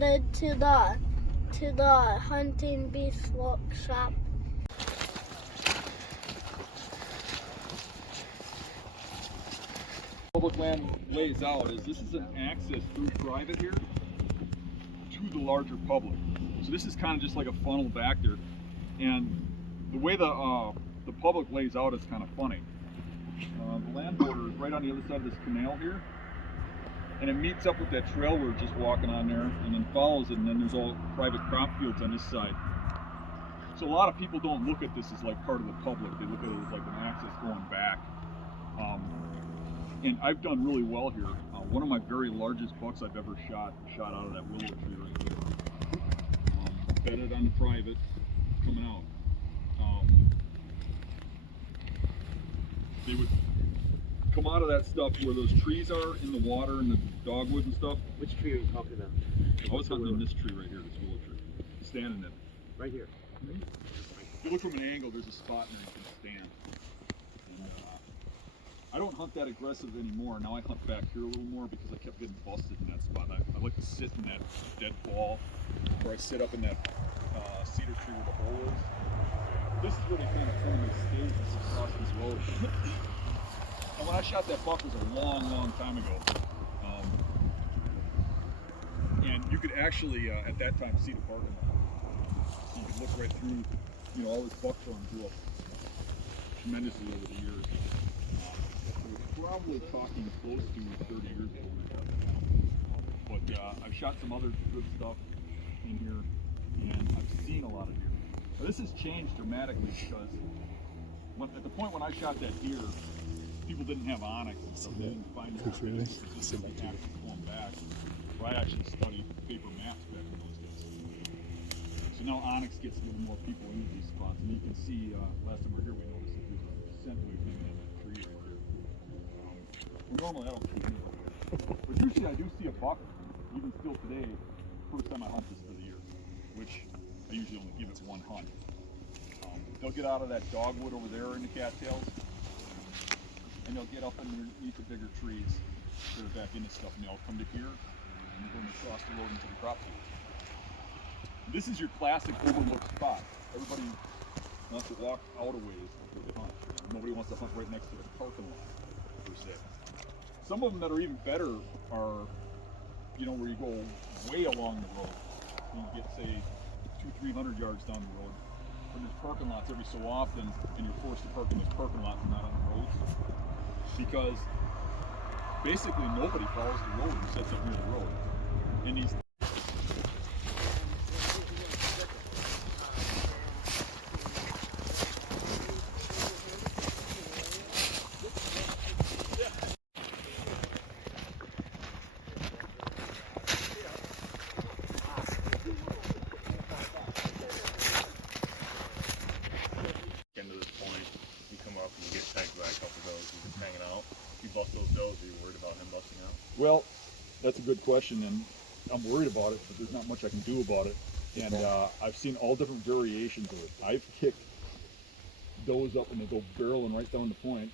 headed to the hunting beef shop. Public land lays out is this is an access through private here to the larger public. So this is kind of just like a funnel back there, and the way the public lays out is kind of funny. The land border is right on the other side of this canal here, and it meets up with that trail we're just walking on there, and then follows it, and then there's all private crop fields on this side. So a lot of people don't look at this as like part of the public. They look at it as like an access going back. And I've done really well here. One of my very largest bucks I've ever shot out of that willow tree right there. Bedded on the private, coming out. They would come out of that stuff where those trees are in the water and the dogwood and stuff. Which tree are you talking about? I was hunting in this tree right here, this willow tree. Standing in it. Right here. Mm-hmm. If you look from an angle, there's a spot in there you can stand. And, I don't hunt that aggressive anymore. Now I hunt back here a little more because I kept getting busted in that spot. I like to sit in that dead fall, or I sit up in that cedar tree where the hole is. This is really kind of funny stage across this road. And when I shot that buck was a long time ago. And you could actually, at that time, see the parking lot. So you could look right through, all this buck farm grew up tremendously over the years. Probably talking close to 30 years ago. But I've shot some other good stuff in here, and I've seen a lot of deer. Now, this has changed dramatically because at the point when I shot that deer, people didn't have onyx and stuff. They didn't find it going back. Where I actually studied paper maps back in those days. So now onyx gets a little more people into these spots, and you can see last time we were here, we noticed that there's a scent wave hanging in that tree right there. Normally I don't see anything, but usually I do see a buck, even still today, first time I hunt this for the year, which I usually only give it one hunt. They'll get out of that dogwood over there in the cattails, and they'll get up underneath the bigger trees that are back into stuff, and they'll come to here, and they're going across the road into the crop field. This is your classic overlooked spot. Everybody wants to walk out a ways before they hunt. Nobody wants to hunt right next to the parking lot, per se. Some of them that are even better are, where you go way along the road. You get, say, 200-300 yards down the road. But there's parking lots every so often, and you're forced to park in those parking lots and not on the roads. Because basically nobody follows the road who sets up near the road. And these Well, that's a good question, and I'm worried about it, but there's not much I can do about it. And I've seen all different variations of it. I've kicked does up and they go barreling right down the point,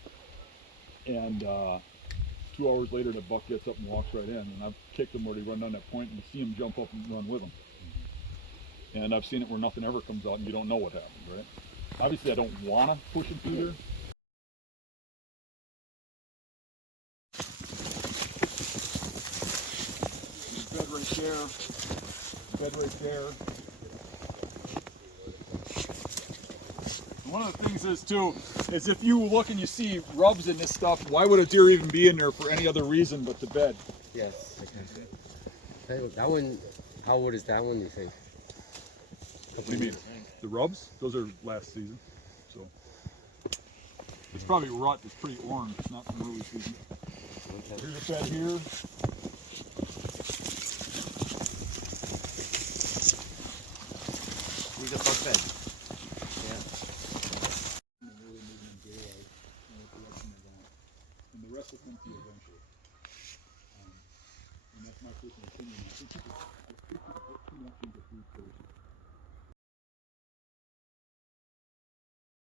and 2 hours later the buck gets up and walks right in, and I've kicked them where they run down that point and you see them jump up and run with them. And I've seen it where nothing ever comes out and you don't know what happened, right? Obviously I don't want to push them through there. Bed right there. And one of the things is too, is if you look and you see rubs in this stuff, why would a deer even be in there for any other reason but to bed? Yes. Okay. That one, how old is that one, you think? What do you mean? The rubs? Those are last season. So it's probably rut, it's pretty orange, it's not from early season. Okay. Here's a bed here. Here's a buck bed. Yeah. And the rest will come to you eventually. And that's my personal opinion. I think people put too much into food sources.